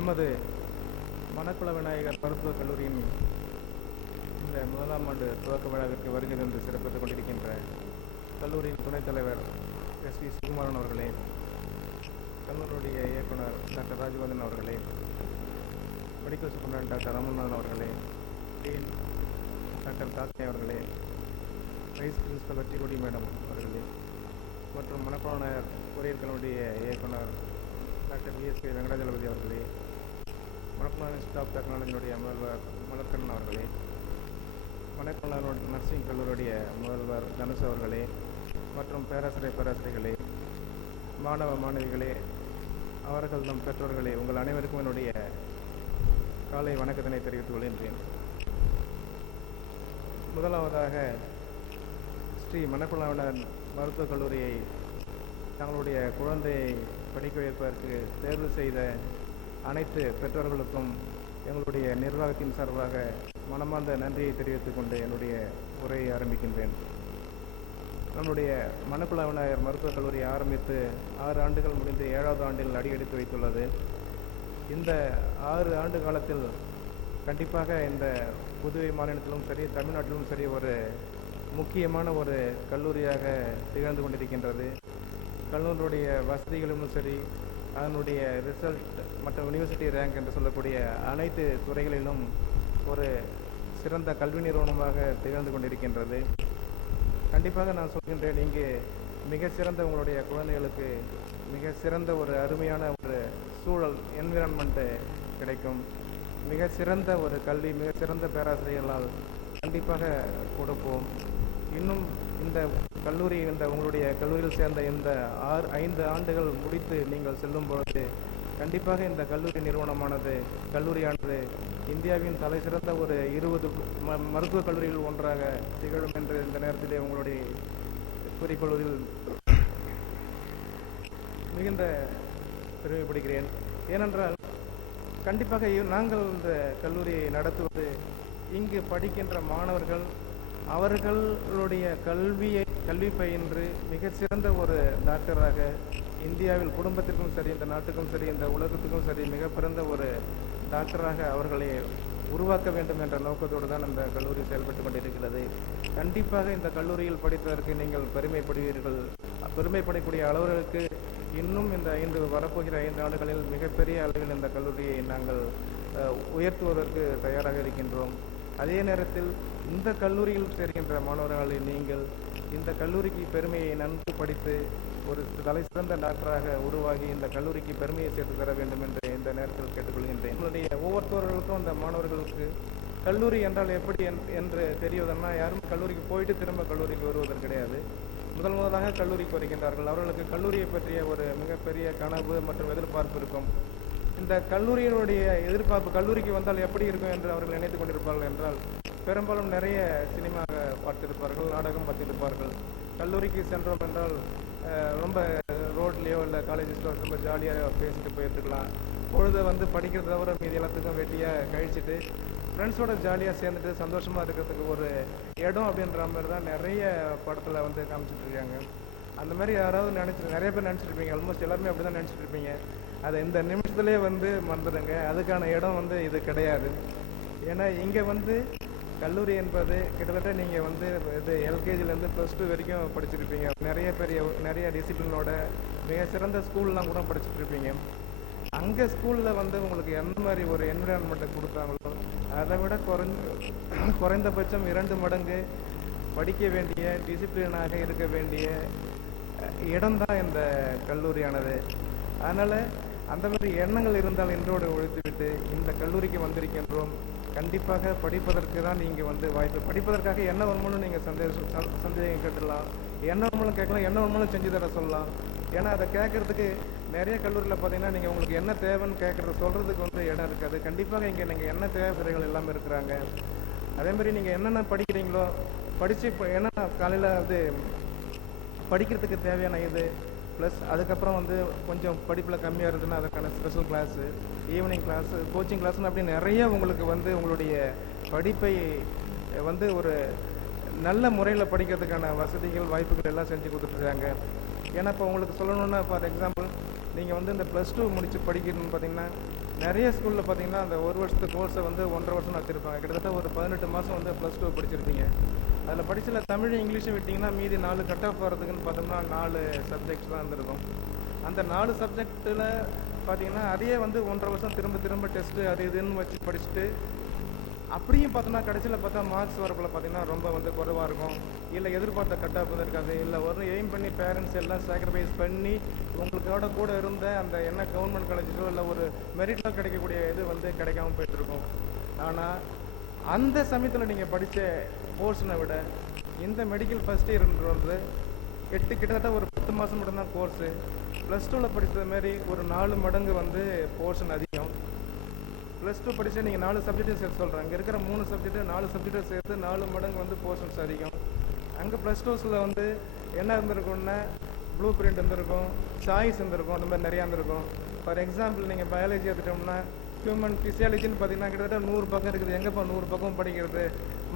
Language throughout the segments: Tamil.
நமது மணக்குள விநாயகர் மருத்துவக் கல்லூரியின் இந்த முதலாம் ஆண்டு துவக்க விழாவிற்கு வருகை தந்து சிறப்பித்துக் கொண்டிருக்கின்ற கல்லூரியின் துணைத் தலைவர் எஸ் வி சுகுமாரன் அவர்களே, கல்லூரியுடைய இயக்குனர் டாக்டர் ராஜவர்தன் அவர்களே, மெடிக்கல் சூப்பரண்ட் டாக்டர் ராமநாதன் அவர்களே, டீன் டாக்டர் கார்த்தி அவர்களே, வைஸ் பிரின்சிபல் வெற்றிக்கொடி மேடம் அவர்களே, மற்றும் மணக்குள பொறியியல் கல்லூரிய இயக்குனர் டாக்டர் விஎஸ்கே வெங்கடாஜலபதி அவர்களே, மணக்குள இன்ஸ்டியூட் ஆஃப் டெக்னாலஜியுடைய முதல்வர் மலர்கண்ணன் அவர்களே, மணக்குள நர்சிங் கல்லூரியுடைய முதல்வர் தனுஷ் அவர்களே, மற்றும் பேராசிரியர்களே, மாணவ மாணவிகளே, அவர்கள் நம் பெற்றோர்களே, உங்கள் அனைவருக்கும் என்னுடைய காலை வணக்கத்தினை தெரிவித்துக் கொள்கின்றேன். முதலாவதாக ஸ்ரீ மணக்குளவினர் மருத்துவக் கல்லூரியை தங்களுடைய குழந்தையை படிக்க வைப்பதற்கு தேர்வு செய்த அனைத்து பெற்றோர்களுக்கும் எங்களுடைய நிர்வாகத்தின் சார்பாக மனமார்ந்த நன்றியை தெரிவித்துக் கொண்டு என்னுடைய உரையை ஆரம்பிக்கின்றேன். நம்முடைய மணக்குள விநாயகர் மருத்துவக் கல்லூரி ஆரம்பித்து 6 ஆண்டுகள் முடிந்து 7வது ஆண்டில் அடியெடுத்து வைத்துள்ளது. இந்த 6 ஆண்டு காலத்தில் கண்டிப்பாக இந்த புதுவை மாநிலத்திலும் சரி, தமிழ்நாட்டிலும் சரி, ஒரு முக்கியமான ஒரு கல்லூரியாக திகழ்ந்து கொண்டிருக்கின்றது. கல்லூரியுடைய வசதிகளும் சரி, அதனுடைய ரிசல்ட் மற்றும் யூனிவர்சிட்டி ரேங்க் என்று சொல்லக்கூடிய அனைத்து துறைகளிலும் ஒரு சிறந்த கல்வி நிறுவனமாக திகழ்ந்து கொண்டிருக்கின்றது. கண்டிப்பாக நான் சொல்கின்றேன், இங்கே மிக சிறந்த உங்களுடைய குழந்தைகளுக்கு மிக சிறந்த ஒரு அருமையான ஒரு சூழல் என்விரான்மெண்ட்டு கிடைக்கும். மிக சிறந்த ஒரு கல்வி, மிக சிறந்த பேராசிரியர்களால் கண்டிப்பாக கொடுப்போம். இன்னும் இந்த கல்லூரி, உங்களுடைய கல்லூரியில் சேர்ந்த இந்த 5 ஆண்டுகள் முடித்து நீங்கள் செல்லும் பொழுது கண்டிப்பாக இந்த கல்லூரி நிறுவனமானது, கல்லூரியானது இந்தியாவின் தலை சிறந்த ஒரு 20 மருத்துவக் கல்லூரிகள் ஒன்றாக திகழும் என்று இந்த நேரத்திலே உங்களுடைய கூறிக்கொள்வதில் மிகுந்த பெருமைப்படுகிறேன். ஏனென்றால் கண்டிப்பாக நாங்கள் இந்த கல்லூரியை நடத்துவது இங்கு படிக்கின்ற மாணவர்கள் அவர்களுடைய கல்வி பயின்று மிக சிறந்த ஒரு டாக்டராக இந்தியாவில் குடும்பத்திற்கும் சரி, இந்த நாட்டுக்கும் சரி, இந்த உலகத்துக்கும் சரி, மிக பிறந்த ஒரு டாக்டராக அவர்களை உருவாக்க வேண்டும் என்ற நோக்கத்தோடு தான் இந்த கல்லூரி செயல்பட்டு கொண்டிருக்கிறது. கண்டிப்பாக இந்த கல்லூரியில் படித்ததற்கு நீங்கள் பெருமைப்படுவீர்கள். பெருமைப்படக்கூடிய அளவுகளுக்கு இன்னும் இந்த வரப்போகிற 5 ஆண்டுகளில் மிகப்பெரிய அளவில் இந்த கல்லூரியை நாங்கள் உயர்த்துவதற்கு தயாராக இருக்கின்றோம். அதே நேரத்தில் இந்த கல்லூரியில் சேர்கின்ற மாணவர்களை நீங்கள் இந்த கல்லூரிக்கு பெருமையை நன்கு படித்து ஒரு தலை சிறந்த டாக்டராக உருவாகி இந்த கல்லூரிக்கு பெருமையை சேர்த்து தர வேண்டும் என்று இந்த நேரத்தில் கேட்டுக்கொள்கின்றேன். என்னுடைய ஒவ்வொருத்தவர்களுக்கும் அந்த மாணவர்களுக்கு கல்லூரி என்றால் எப்படி என்று தெரிவதென்னா, யாரும் கல்லூரிக்கு போயிட்டு திரும்ப கல்லூரிக்கு வருவதற்கு கிடையாது. முதலாக கல்லூரிக்கு வருகின்றார்கள். அவர்களுக்கு கல்லூரியை பற்றிய ஒரு மிகப்பெரிய கனவு மற்றும் எதிர்பார்ப்பு இருக்கும். இந்த கல்லூரியினுடைய எதிர்பார்ப்பு, கல்லூரிக்கு வந்தால் எப்படி இருக்கும் என்று அவர்கள் நினைத்துக் கொண்டிருப்பார்கள் என்றால், பெரும்பாலும் நிறைய சினிமா பார்த்திருப்பார்கள், நாடகம் பார்த்திருப்பார்கள். கல்லூரிக்கு சென்றோம் என்றால் ரொம்ப ரோட்லேயோ இல்லை காலேஜஸ்லோ ரொம்ப ஜாலியாக பேசிட்டு போயிட்டுருக்கலாம். பொழுது படிக்கிறத தவிர மீதி எல்லாத்துக்கும் வெட்டியாக கழிச்சிட்டு ஃப்ரெண்ட்ஸோட ஜாலியாக சேர்ந்துட்டு சந்தோஷமாக இருக்கிறதுக்கு ஒரு இடம் அப்படின்ற மாதிரி தான் நிறைய படத்தில் காமிச்சிட்டு இருக்காங்க. அந்த மாதிரி யாராவது நிறைய பேர் நினச்சிருப்பீங்க. ஆல்மோஸ்ட் எல்லாருமே அப்படி தான் நினச்சிட்டு இருப்பீங்க. அதை இந்த நிமிஷத்துலேயே மறந்துடுங்க. அதுக்கான இடம் இது கிடையாது. ஏன்னா இங்கே கல்லூரி என்பது கிட்டத்தட்ட நீங்கள் இது எல்கேஜிலேருந்து +2 வரைக்கும் படிச்சிருப்பீங்க. நிறைய டிசிப்ளினோட மிக சிறந்த ஸ்கூல்லாம் கூட படிச்சுட்டு இருப்பீங்க. அங்கே ஸ்கூலில் உங்களுக்கு எந்த மாதிரி ஒரு என்விரான்மெண்ட்டை கொடுத்தாங்களோ அதை விட குறைந்தபட்சம் 2 மடங்கு படிக்க வேண்டிய, டிசிப்ளினாக இருக்க வேண்டிய இடம்தான் இந்த கல்லூரியானது. அதனால் அந்த மாதிரி எண்ணங்கள் இருந்தால் இன்றோடு ஒழித்துவிட்டு இந்த கல்லூரிக்கு வந்திருக்கின்றோம். கண்டிப்பாக படிப்பதற்கு தான் நீங்கள் வாய்ப்பு. படிப்பதற்காக என்ன வருமானம் நீங்கள் சந்தேகம் கேட்டுடலாம், என்ன வருமானம் கேட்கலாம், என்ன வருமானம் செஞ்சு தர சொல்லலாம். ஏன்னா அதை கேட்கறதுக்கு நிறைய கல்லூரியில் பார்த்தீங்கன்னா நீங்கள் உங்களுக்கு என்ன தேவைன்னு சொல்கிறதுக்கு இடம் இருக்காது. கண்டிப்பாக இங்கே நீங்கள் என்ன தேவைகள் எல்லாமே இருக்கிறாங்க. அதேமாதிரி நீங்கள் என்னென்ன படிக்கிறீங்களோ படித்து என்னென்ன காலையில் படிக்கிறதுக்கு தேவையான இது ப்ளஸ் அதுக்கப்புறம் கொஞ்சம் படிப்பில் கம்மியாக இருந்ததுன்னா அதுக்கான special class, evening class, coaching கிளாஸ்னு அப்படி நிறைய உங்களுக்கு உங்களுடைய படிப்பை ஒரு நல்ல முறையில் படிக்கிறதுக்கான வசதிகள், வாய்ப்புகள் எல்லாம் செஞ்சு கொடுத்துட்ருக்காங்க. ஏன்னா இப்போ உங்களுக்கு சொல்லணுன்னா, ஃபார் எக்ஸாம்பிள் நீங்கள் இந்த +2 முடித்து படிக்கணும்னு பார்த்தீங்கன்னா நிறைய ஸ்கூலில் பார்த்தீங்கன்னா அந்த ஒரு வருஷத்து கோர்ஸை வந்து 1.5 வருஷம் வச்சுருப்பாங்க. கிட்டத்தட்ட ஒரு 18 மாதம் வந்து +2 படிச்சிருப்பீங்க. அதில் படிச்சில் தமிழ் இங்கிலீஷும் விட்டிங்கன்னா மீதி 4 கட் ஆஃப் வரதுக்குன்னு பார்த்தோம்னா 4 சப்ஜெக்ட்ஸ் தான் இருந்திருக்கும். அந்த 4 சப்ஜெக்டில் பார்த்தீங்கன்னா அதையே வந்து 1.5 வருஷம் திரும்ப திரும்ப டெஸ்ட்டு அது இதுன்னு வச்சு படிச்சுட்டு அப்படியும் பார்த்தோன்னா கடைசியில் பார்த்தா மார்க்ஸ் வரப்பில் பார்த்தீங்கன்னா ரொம்ப வந்து குறைவாக இருக்கும். இல்லை எதிர்பார்த்த கட் ஆஃப் வந்து இருக்காது. இல்லை ஒரு எய்ம் பண்ணி பேரண்ட்ஸ் எல்லாம் சாக்ரிஃபைஸ் பண்ணி உங்களுக்கோட கூட இருந்த அந்த என்ன கவர்மெண்ட் காலேஜோ இல்லை ஒரு மெரிட்டில் கிடைக்கக்கூடிய இது வந்து கிடைக்காம போயிட்டுருக்கும். ஆனால் அந்த சமயத்தில் நீங்கள் படித்த கோர்ஸனை விட இந்த மெடிக்கல் ஃபஸ்ட் இயர்ன்றது கிட்டத்தட்ட ஒரு 10 மாதம் மட்டும்தான் கோர்ஸு. +2ல் படித்தது மாரி ஒரு 4 மடங்கு வந்து போர்ஷன் அதிகம். +2 படித்தா நீங்கள் 4 சப்ஜெக்ட்டும் சேர்த்து சொல்கிறேன். இங்கே இருக்கிற 3 சப்ஜெக்ட்டு 4 சப்ஜெக்டும் சேர்த்து 4 மடங்கு வந்து போர்ஷன்ஸ் அதிகம். அங்கே +2ஸில் வந்து என்ன இருந்திருக்கும்னா ப்ளூ பிரிண்ட் இருந்திருக்கும், சாய்ஸ் இருந்திருக்கும், அந்த மாதிரி நிறையா இருந்திருக்கும். ஃபார் எக்ஸாம்பிள் நீங்கள் பயாலஜி எடுத்துட்டோம்னா ஹியூமன் ஃபிசியாலஜின்னு பார்த்தீங்கன்னா கிட்டத்தட்ட 100 பக்கம் இருக்குது. எங்கேப்பா 100 பக்கம் படிக்கிறது?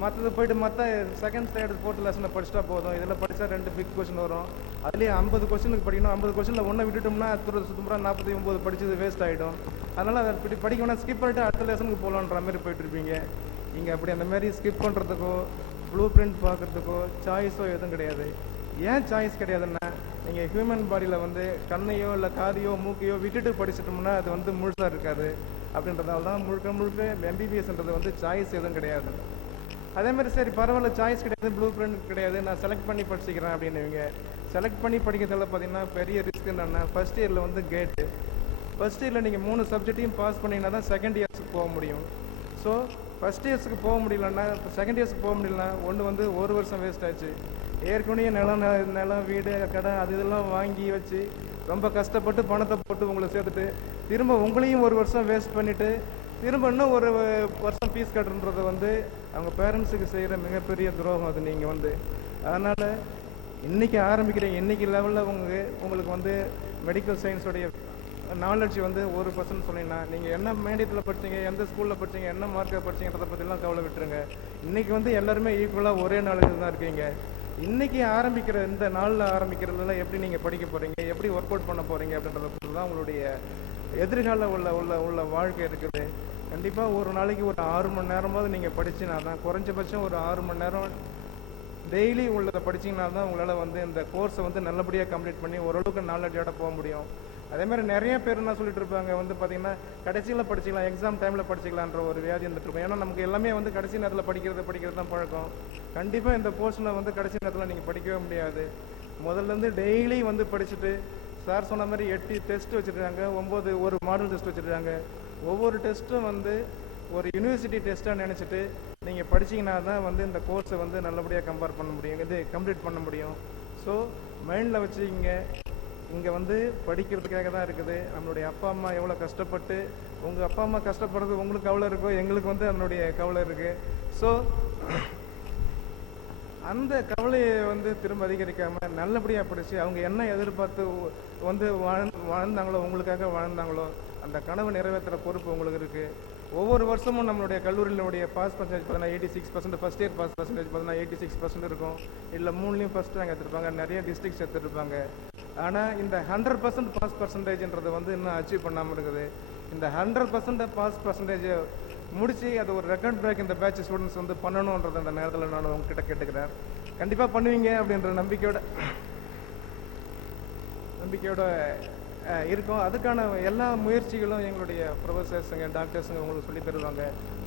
மற்றது போய்ட்டு மற்ற செகண்ட் ஸ்டாண்டர்ட் 4th லெசனில் படிச்சுட்டா போதும். இதில் படித்தா 2 பிக் கொஸ்டின் வரும். அதுலேயே 50 கொஸ்டினுக்கு படிக்கணும். 50 கொஸ்டினில் ஒன்றை விட்டுட்டோம்னா சுத்தமாக 49 படிச்சது வேஸ்ட் ஆகிடும். அதனால் அதை படிக்க வேணால் ஸ்கிப் பண்ணிட்டு அடுத்த லெசனுக்கு போகலான்ற மாதிரி போயிட்டுருப்பீங்க. இங்கே அப்படி அந்த மாதிரி ஸ்கிப் பண்ணுறதுக்கோ ப்ளூ பிரிண்ட் பார்க்குறதுக்கோ சாய்ஸோ எதுவும் கிடையாது. ஏன் சாய்ஸ் கிடையாதுன்னா நீங்கள் ஹியூமன் பாடியில் வந்து கண்ணையோ இல்லை காதையோ மூக்கையோ விட்டுட்டு படிச்சிட்டோம்னா அது வந்து முழுசாக இருக்காது. அப்படின்றதால தான் முழுக்க MBBSன்றது வந்து சாய்ஸ் எதுவும் கிடையாது. அதே மாதிரி சரி பரவாயில்ல சாய்ஸ் கிடையாது, ப்ளூ பிரிண்ட் கிடையாது, நான் செலக்ட் பண்ணி படிச்சுக்கிறேன் அப்படின்னுவீங்க. செலக்ட் பண்ணி படிக்கிறதால பார்த்தீங்கன்னா பெரிய ரிஸ்க் என்னென்னா ஃபஸ்ட் இயரில் வந்து கேட்டு. ஃபஸ்ட் இயரில் நீங்கள் 3 சப்ஜெக்டையும் பாஸ் பண்ணிங்கன்னா தான் செகண்ட் இயர்ஸுக்கு போக முடியும். ஸோ ஃபஸ்ட் இயர்ஸுக்கு போக முடியலன்னா செகண்ட் இயர்ஸுக்கு போக முடியலன்னா ஒன்று வந்து 1 வருஷம் வேஸ்ட் ஆச்சு. ஏற்கனவே நிலம் வீடு கடை அது இதெல்லாம் வாங்கி வச்சு ரொம்ப கஷ்டப்பட்டு பணத்தை போட்டு உங்களை சேர்த்துட்டு திரும்ப உங்களையும் 1 வருஷம் வேஸ்ட் பண்ணிவிட்டு திரும்ப இன்னும் 1 வருஷம் ஃபீஸ் கட்டுறது வந்து அவங்க பேரண்ட்ஸுக்கு செய்கிற மிகப்பெரிய துரோகம் அது. நீங்கள் வந்து அதனால் இன்றைக்கி ஆரம்பிக்கிறீங்க, இன்றைக்கி லெவலில் உங்களுக்கு வந்து மெடிக்கல் சயின்ஸோடைய நாலேஜ் வந்து 1% சொன்னீங்கன்னா நீங்கள் என்ன மீடியத்தில் படிச்சீங்க, எந்த ஸ்கூலில் படிச்சீங்க, என்ன மார்க்கை படிச்சீங்கன்றதை பற்றிலாம் கவலை விட்டுருங்க. இன்றைக்கி வந்து எல்லாருமே ஈக்குவலாக ஒரே நாலேஜ் தான் இருக்கீங்க. இன்றைக்கி ஆரம்பிக்கிற இந்த நாளில் ஆரம்பிக்கிறதுல எப்படி நீங்கள் படிக்க போகிறீங்க, எப்படி ஒர்க் அவுட் பண்ண போகிறீங்க அப்படின்றத பற்றி தான் உங்களுடைய எதிர்கால உள்ள வாழ்க்கை இருக்குது. கண்டிப்பாக ஒரு நாளைக்கு ஒரு 6 மணி நேரமாவது நீங்கள் படிச்சினா தான், குறைஞ்சபட்சம் ஒரு 6 மணி நேரம் டெய்லி உள்ளதை படிச்சிங்கன்னா தான் உங்களால் வந்து இந்த கோர்ஸை வந்து நல்லபடியாக கம்ப்ளீட் பண்ணி ஓரளவுக்கு நாலேஜோட போக முடியும். அதே மாதிரி நிறைய பேர் என்ன சொல்லிட்டு இருப்பாங்க வந்து பார்த்தீங்கன்னா கடைசியில் படிச்சிக்கலாம், எக்ஸாம் டைமில் படிச்சிக்கலான்ற ஒரு வியாதி இருந்துட்டு இருக்கும். ஏன்னா நமக்கு எல்லாமே வந்து கடைசி நேரத்தில் படிக்கிறது தான் பழக்கம். கண்டிப்பாக இந்த போர்ஷனை வந்து கடைசி நேரத்தில் நீங்கள் படிக்கவே முடியாது. முதல்லேருந்து டெய்லி வந்து படிச்சுட்டு சார் சொன்ன மாதிரி 8 டெஸ்ட் வச்சுருக்காங்க, 9 ஒரு மாடல் டெஸ்ட் வச்சுருக்காங்க. ஒவ்வொரு டெஸ்ட்டும் வந்து ஒரு யூனிவர்சிட்டி டெஸ்ட்டாக நினச்சிட்டு நீங்கள் படிச்சிங்கன்னா தான் வந்து இந்த கோர்ஸை வந்து நல்லபடியாக கம்ப்ளீட் பண்ண முடியும். ஸோ மைண்டில் வச்சுக்கிங்க, இங்கே வந்து படிக்கிறதுக்காக தான் இருக்குது. நம்மளுடைய அப்பா அம்மா எவ்வளோ கஷ்டப்பட்டு, உங்கள் அப்பா அம்மா கஷ்டப்படுறது உங்களுக்கு கவலை இருக்கோ, எங்களுக்கு வந்து அதனுடைய கவலை இருக்குது. ஸோ அந்த கவலையை வந்து திரும்ப அதிகரிக்காமல் நல்லபடியாக படித்து அவங்க என்ன எதிர்பார்த்து வந்து வாழ்ந்தாங்களோ, உங்களுக்காக வாழ்ந்தாங்களோ அந்த கனவு நிறைவேற்றுற பொறுப்பு உங்களுக்கு இருக்குது. ஒவ்வொரு வருஷமும் நம்மளுடைய கல்லூரியினுடைய பாஸ் பர்சன்டேஜ் பார்த்தீங்கன்னா 86%, ஃபஸ்ட் இயர் பாஸ் பர்சன்டேஜ் பார்த்தீங்கன்னா 86% இருக்கும். இல்லை 3லேயும் ஃபஸ்ட் ரேங்க் எடுத்துருப்பாங்க, நிறைய டிஸ்ட்ரிக்ட்ஸ் எடுத்துருப்பாங்க. ஆனால் இந்த 100% பாஸ் பர்சன்டேஜ்ன்றது வந்து இன்னும் அச்சீவ் பண்ணாமல் இருக்குது. இந்த 100% பாஸ் பர்சன்டேஜை முடித்து அது ஒரு ரெக்கார்ட் பிரேக் இந்த பேட்ச் ஸ்டூடெண்ட்ஸ் வந்து பண்ணணுன்றது அந்த நேரத்தில் நான் உங்ககிட்ட கேட்டுக்கிறேன். கண்டிப்பாக பண்ணுவீங்க அப்படின்ற நம்பிக்கையோட இருக்கும். அதுக்கான எல்லா முயற்சிகளும் எங்களுடைய ப்ரொஃபஸர்ஸுங்க டாக்டர்ஸுங்க உங்களுக்கு சொல்லி தருவாங்க.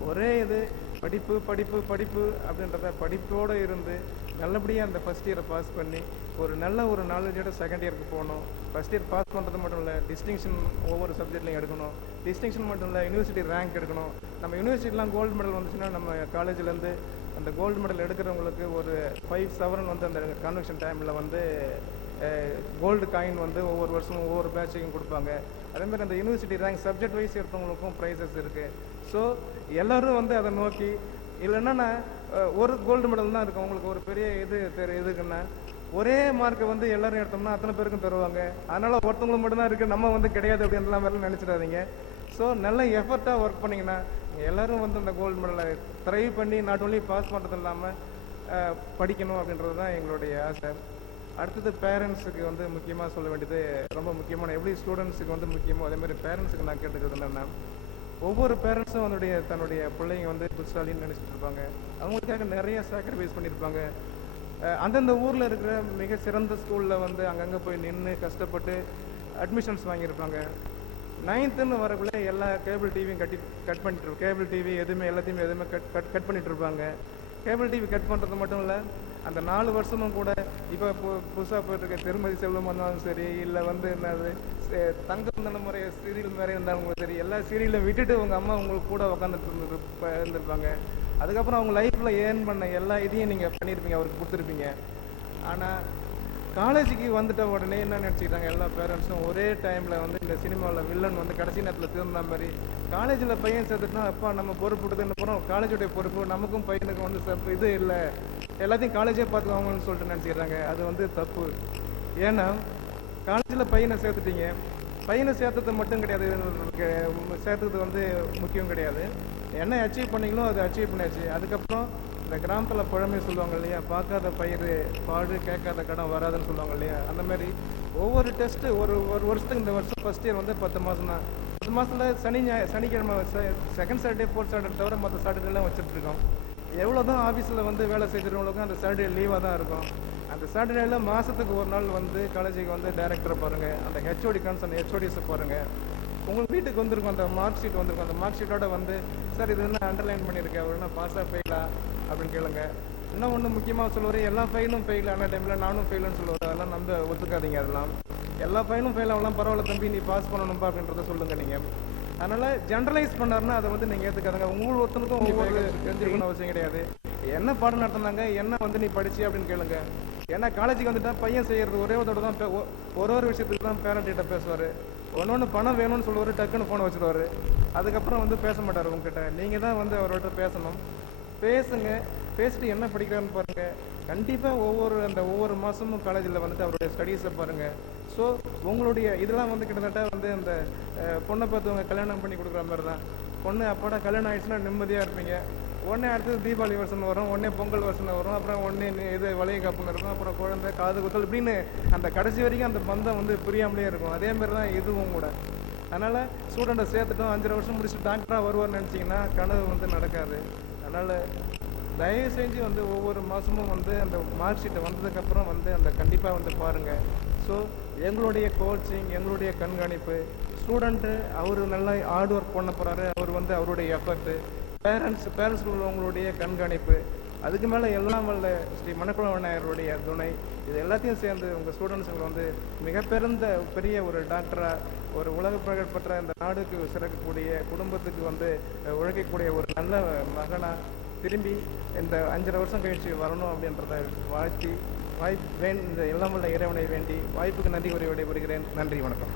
ஒரே இது படிப்பு படிப்பு படிப்பு அப்படின்றத படிப்போடு இருந்து நல்லபடியாக அந்த ஃபஸ்ட் இயரை பாஸ் பண்ணி ஒரு நல்ல ஒரு நாலேஜோட செகண்ட் இயருக்கு போகணும். ஃபஸ்ட் இயர் பாஸ் பண்ணுறது மட்டும் இல்லை, டிஸ்டிங்ஷன் ஒவ்வொரு சப்ஜெக்ட்லையும் எடுக்கணும். டிஸ்டிங்ஷன் மட்டும் இல்லை, யூனிவர்சிட்டி ரேங்க் எடுக்கணும். நம்ம யூனிவர்சிட்டிலாம் கோல்டு மெடல் வந்துச்சுன்னா நம்ம காலேஜ்லேருந்து அந்த கோல்டு மெடல் எடுக்கிறவங்களுக்கு ஒரு 5 சவரன் வந்து அந்த கன்வென்ஷன் டைமில் வந்து கோல்டு காயின் வந்து ஒவ்வொரு வருஷமும் ஒவ்வொரு பேட்சுக்கும் கொடுப்பாங்க. அதேமாதிரி அந்த யூனிவர்சிட்டி ரேங்க் சப்ஜெக்ட் வைஸ் எடுத்தவங்களுக்கும் ப்ரைஸஸ் இருக்குது. ஸோ எல்லோரும் வந்து அதை நோக்கி, இல்லைன்னா ஒரு கோல்டு மெடல் தான் இருக்கும் உங்களுக்கு ஒரு பெரிய எதுக்குன்னா ஒரே மார்க்கை வந்து எல்லோரும் எடுத்தோம்னா அத்தனை பேருக்கும் தருவாங்க. அதனால் ஒருத்தவங்களுக்கு மட்டும்தான் இருக்குது, நம்ம வந்து கிடையாது அப்படின்லாம் வேலை நினச்சிடாதீங்க. ஸோ நல்ல எஃபர்ட்டாக ஒர்க் பண்ணிங்கன்னா எல்லோரும் வந்து அந்த கோல்டு மெடலை ட்ரை பண்ணி நாட் ஓன்லி பாஸ் பண்ணுறது இல்லாமல் படிக்கணும் அப்படின்றது தான் எங்களுடைய ஆசை. அடுத்தது பேரண்ட்ஸுக்கு வந்து முக்கியமாக சொல்ல வேண்டியது ரொம்ப முக்கியமான, எப்படி ஸ்டூடெண்ட்ஸுக்கு வந்து முக்கியமோ அதேமாதிரி பேரண்ட்ஸுக்கு நான் கேட்டுக்கிறது என்னென்னா, ஒவ்வொரு பேரண்ட்ஸும் தன்னுடைய பிள்ளைங்க வந்து புத்திசாலின்னு நினச்சிட்டு இருப்பாங்க. அவங்களுக்காக நிறைய சாக்ரிஃபைஸ் பண்ணியிருப்பாங்க. அந்தந்த ஊரில் இருக்கிற மிக சிறந்த ஸ்கூலில் வந்து அங்கங்கே போய் நின்று கஷ்டப்பட்டு அட்மிஷன்ஸ் வாங்கியிருப்பாங்க. 9th வரக்குள்ளே எல்லா கேபிள் டிவியும் கட் பண்ணிட்டு கேபிள் டிவி எல்லாத்தையுமே கட் பண்ணிட்டு இருப்பாங்க. கேபிள் டிவி கட் பண்ணுறது மட்டும் இல்லை, அந்த 4 வருஷமும் கூட இப்போ புதுசாக போயிட்டுருக்க திருமதி செல்வம் வந்தாலும் சரி, இல்லை வந்து என்னது தங்கம் தலைமுறை சீரியல் மாதிரி இருந்தாலும் சரி, எல்லா சீரியலும் விட்டுட்டு உங்கள் அம்மா உங்களுக்கு கூட உட்காந்துட்டு இருந்திருப்பாங்க. அதுக்கப்புறம் அவங்க லைஃப்பில் ஏர்ன் பண்ண எல்லா இதையும் நீங்கள் பண்ணியிருப்பீங்க, அவருக்கு கொடுத்துருப்பீங்க. ஆனால் காலேஜுக்கு வந்துட்ட உடனே என்ன நினச்சிக்கிட்டாங்க எல்லா பேரண்ட்ஸும், ஒரே டைமில் வந்து இந்த சினிமாவில் வில்லன் வந்து கடைசி நேரத்தில் திருந்த மாதிரி காலேஜில் பையன் சேர்த்துட்டுனா அப்பா நம்ம பொறுப்பு கொடுத்துன்னு அப்புறம் காலேஜுடைய பொறுப்பு நமக்கும் பையனுக்கும் வந்து இது இல்லை, எல்லாத்தையும் காலேஜே பார்த்துக்குவாங்கன்னு சொல்லிட்டு நினச்சிக்கிறாங்க. அது வந்து தப்பு. ஏன்னா காலேஜில் பையனை சேர்த்துட்டீங்க, பையனை சேர்த்தது மட்டும் கிடையாது, சேர்த்தது வந்து முக்கியம் கிடையாது. என்ன அச்சீவ் பண்ணிங்களோ அதை அச்சீவ் பண்ணியாச்சு. அதுக்கப்புறம் இந்த கிராமத்தில் பழமை சொல்லுவாங்க இல்லையா, பார்க்காத பயிர் பாடு கேட்காத கடன் வராதுன்னு சொல்லுவாங்க இல்லையா, அந்த மாதிரி ஒவ்வொரு டெஸ்ட்டு ஒரு வருஷத்துக்கு, இந்த வருஷம் ஃபஸ்ட் இயர் வந்து 10 மாதம் தான். 10 மாதத்தில் சனிக்கிழமை செகண்ட் சாட்டர்டே ஃபோர்த் சாட்டர்டே தவிர மற்ற சாட்டர்டேலாம் வச்சுட்ருக்கோம். எவ்வளோ தான் ஆஃபீஸில் வந்து வேலை செய்கிறவங்களுக்கும் அந்த சாட்டர்டே லீவாக தான் இருக்கும். அந்த சாட்டர்டேயில் மாதத்துக்கு ஒரு நாள் வந்து காலேஜுக்கு வந்து டைரக்டரை பாருங்கள், அந்த ஹெச்ஓடி ஹெச்ஓடிஸை பாருங்கள். உங்களுக்கு வீட்டுக்கு வந்திருக்கும் அந்த மார்க் ஷீட் வந்திருக்கும். அந்த மார்க் ஷீட்டோட வந்து சார் இது என்ன அண்டர்லைன் பண்ணியிருக்கேன், அப்படின்னா பாஸாக ஃபெயிலா அப்படின்னு கேளுங்க. இன்னும் ஒன்று முக்கியமாக சொல்லுவார், எல்லா ஃபெயிலும் ஃபெயில் ஆன டைமில் நானும் ஃபெயிலுன்னு சொல்லுவார். அதெல்லாம் நம்ப ஒத்துக்காதீங்க. அதெல்லாம் எல்லா ஃபெயிலும் ஃபெயில் ஆகலாம், பரவாயில்ல தம்பி நீ பாஸ் பண்ணணும்பா அப்படின்றத சொல்லுங்கள் நீங்கள். அதனால் ஜென்ரலைஸ் பண்ணாருன்னா அதை வந்து நீங்கள் ஏற்றுக்காதுங்க. உங்களுக்கு ஒருத்தனுக்கும் ஒவ்வொரு தெரிஞ்சுக்கணும்னு அவசியம் கிடையாது. என்ன பாடம் நடத்தினாங்க, என்ன வந்து நீ படிச்சு அப்படின்னு கேளுங்க. ஏன்னா காலேஜுக்கு வந்துட்டா பையன் செய்கிறது ஒரே ஒரு தான், ஒரு விஷயத்துக்கு தான் பேரண்ட்கிட்ட பேசுவார். ஒன்று பணம் வேணும்னு சொல்லுவார், டக்குன்னு ஃபோனை வச்சுருவார். அதுக்கப்புறம் வந்து பேச மாட்டார் உங்ககிட்ட. நீங்கள் தான் வந்து அவர்கிட்ட பேசணும். பேசுங்க, பேசிட்டு என்ன படிக்கிறான்னு பாருங்கள். கண்டிப்பாக ஒவ்வொரு மாதமும் காலேஜில் வந்துட்டு அவருடைய ஸ்டடீஸை பாருங்கள். ஸோ உங்களுடைய இதெல்லாம் வந்து கிட்டத்தட்ட வந்து அந்த பொண்ணை பார்த்தவங்க கல்யாணம் பண்ணி கொடுக்குற மாதிரி தான். பொண்ணு அப்பாடா கல்யாணம் ஆகிடுச்சுன்னா நிம்மதியாக இருப்பீங்க. உடனே அடுத்தது தீபாவளி வருஷம் வரும், உடனே பொங்கல் வருஷம் வரும், அப்புறம் உடனே இது வளைய காப்புங்க இருக்கும், அப்புறம் குழந்தை காது குத்தல் இப்படின்னு அந்த கடைசி வரைக்கும் அந்த பந்தம் வந்து புரியாமலே இருக்கும். அதேமாரி தான் இதுவும் கூட. அதனால் ஸ்டூடெண்ட்டை சேர்த்துட்டோம் 5 வருஷம் முடிச்சுட்டு டாக்டராக வருவார்னு நினச்சிங்கன்னா கனவு வந்து நடக்காது. அதனால் தயவு செஞ்சு வந்து ஒவ்வொரு மாதமும் வந்து அந்த மார்க் ஷீட்டை வந்ததுக்கப்புறம் வந்து அந்த கண்டிப்பாக வந்து பாருங்கள். ஸோ எங்களுடைய கோச்சிங், எங்களுடைய கண்காணிப்பு, ஸ்டூடெண்ட்டு அவர் நல்லா ஹார்ட் ஒர்க் பண்ண போகிறாரு, அவர் வந்து அவருடைய எஃபர்ட்டு, பேரண்ட்ஸ் உள்ளவங்களுடைய கண்காணிப்பு, அதுக்கு மேலே எல்லாம் வல்ல ஸ்ரீ மணக்குள விநாயகருடைய துணை, இது எல்லாத்தையும் சேர்ந்து உங்கள் ஸ்டூடெண்ட்ஸுங்களை வந்து பெரிய ஒரு டாக்டராக, ஒரு உலக புகழ்பெற்ற இந்த நாடுக்கு சிறக்கக்கூடிய, குடும்பத்துக்கு வந்து உழைக்கக்கூடிய ஒரு நல்ல மகனாக திரும்பி இந்த 5.5 வருஷம் கழிச்சு வரணும் அப்படின்றத வாழ்த்தி இந்த எல்லாம் வல்ல இறைவனை வேண்டி வாய்ப்புக்கு நன்றி கூறி விடைபெறுகிறேன். நன்றி, வணக்கம்.